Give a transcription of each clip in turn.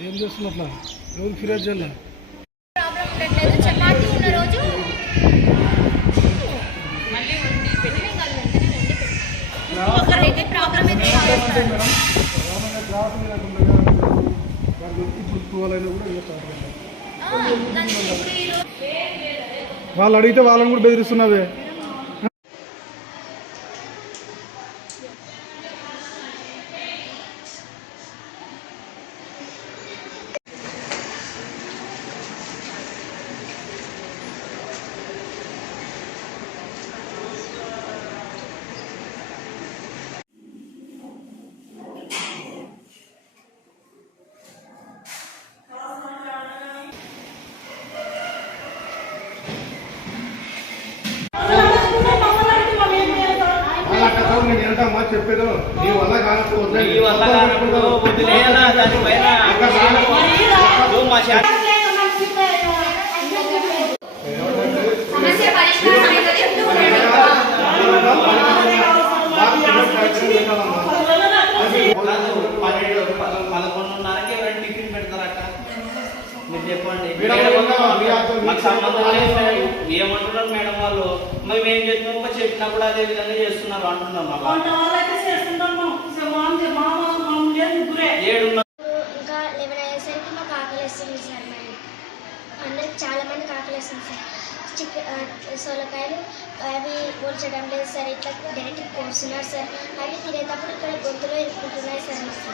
ఏం చేస్తున్నట్లా ఎవరు ఫిర్యాదు చేయాలి? ప్రాబ్లం ఉండట్లేదు చపాతీ ఉన్న రోజు ఒకరైతే ప్రాబ్లం అయితే వాళ్ళు అడిగితే వాళ్ళని కూడా బెదిరిస్తున్నవే చెప్పేదో. నీ వల్ల కాకపోతే ఈ వల్ల కానప్పుడు వదిలేయాలా దానిపైన మీరు చెప్పండి మాకు సంబంధం లేదు. ఏమంటున్నారు మేడం వాళ్ళు? మేము ఏం చేస్తున్నామో చెప్పినా కూడా అదే విధంగా చేస్తున్నారు అంటున్నారు ఇంకా లెవెన్ అయ్యేసరికి మాకు ఆకలిస్తుంది సార్ మరి. అందరికి చాలా మందికి ఆకలిస్తుంది సార్. చికెన్ సొలకాయలు అవి పోల్చడం లేదు సార్. ఇట్లా డైరెక్ట్ కోస్తున్నారు సార్. అవి తినేటప్పుడు ఇక్కడ గొంతులో ఇరుక్కుంటున్నాయి సార్ మాకు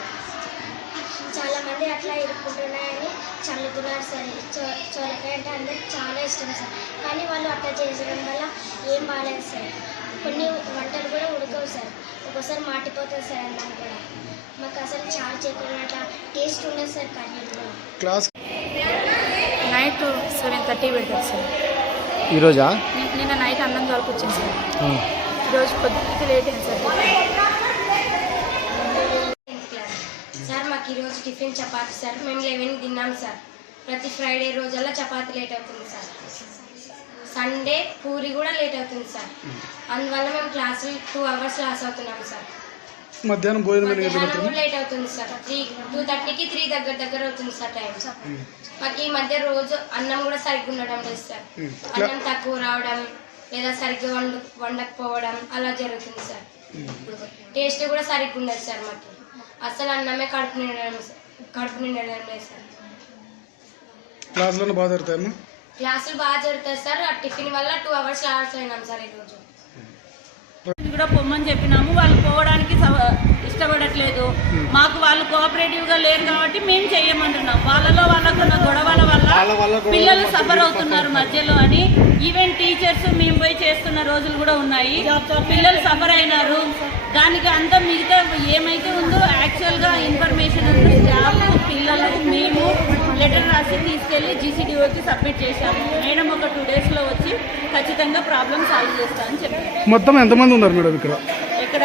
చాలా మంది అట్లా ఇరుక్కుంటున్నాయని చల్లుతున్నారు సార్ చోలకాయ అంటే అందరికి చాలా ఇష్టం సార్. కానీ వాళ్ళు అట్లా చేసడం వల్ల ఏం బాగాలేదు సార్. కొన్ని వంటలు కూడా ఉడకవు సార్. ఒక్కోసారి మాటిపోతుంది సార్ అన్నం కూడా. మాకు అసలు చాలా చేయకుండా టేస్ట్ ఉండదు సార్ కూడా క్లాస్ నైట్ సెవెన్ థర్టీ పెడతారు సార్. ఈరోజా నిన్న నైట్ అన్నం వరకు వచ్చింది సార్ ఈరోజు పొద్దుకి లేట్ అయింది సార్ సార్ మాకు ఈరోజు టిఫిన్ చపాతి సార్. మేము లెవెన్ తిన్నాం సార్. ప్రతి ఫ్రైడే రోజల్లా చపాతి లేట్ అవుతుంది సార్. సండే పూరి కూడా లేట్ అవుతుంది సార్. అందువల్ల మేము క్లాసులు టూ అవర్స్ లాస్ అవుతున్నాం సార్. మధ్యాహ్నం భోజనం లేట్ అవుతుంది సార్. త్రీ టూ థర్టీకి త్రీ దగ్గర దగ్గర అవుతుంది సార్ టైం. మాకు ఈ మధ్య రోజు అన్నం కూడా సరిగ్గా ఉండడం లేదు సార్. అన్నం తక్కువ రావడం లేదా సరిగ్గా వండు వండకపోవడం అలా జరుగుతుంది సార్. టేస్ట్ కూడా సరిగ్గా ఉండదు సార్ మాకు. అసలు అన్నమే కడుపు నిండడం కడుపు నిండడం లేదు సార్. క్లాసులను బాగా జరుగుతాయమ్మా క్లాసులు బాగా జరుగుతాయి సార్. ఆ టిఫిన్ వల్ల టూ అవర్స్ లాస్ అయినాం సార్ ఈరోజు. కూడా పొమ్మని చెప్పినాము. వాళ్ళు పోవడానికి ఇష్టపడట్లేదు. మాకు వాళ్ళు కోఆపరేటివ్గా లేరు కాబట్టి మేము చెయ్యమంటున్నాం. వాళ్ళలో వాళ్ళకున్న గొడవల వల్ల పిల్లలు సఫర్ అవుతున్నారు మధ్యలో అని ఈవెన్ టీచర్స్ మేము పోయి చేస్తున్న రోజులు కూడా ఉన్నాయి. పిల్లలు సఫర్ అయినారు. దానికి అంతా మిగతా ఏమైతే ఉందో యాక్చువల్గా ఇన్ఫర్మేషన్ అంతా స్టాఫ్ పిల్లలకు మేము లెటర్ రాసి తీసుకెళ్ళి జీసీడీఓకి సబ్మిట్ చేశాము. మేడం ఒక టూ డేస్లో వచ్చి ఖచ్చితంగా ప్రాబ్లం సాల్వ్ చేస్తా అని చెప్పారు. మొత్తం ఎంతమంది ఉన్నారు మేడం ఇక్కడ? ఇక్కడ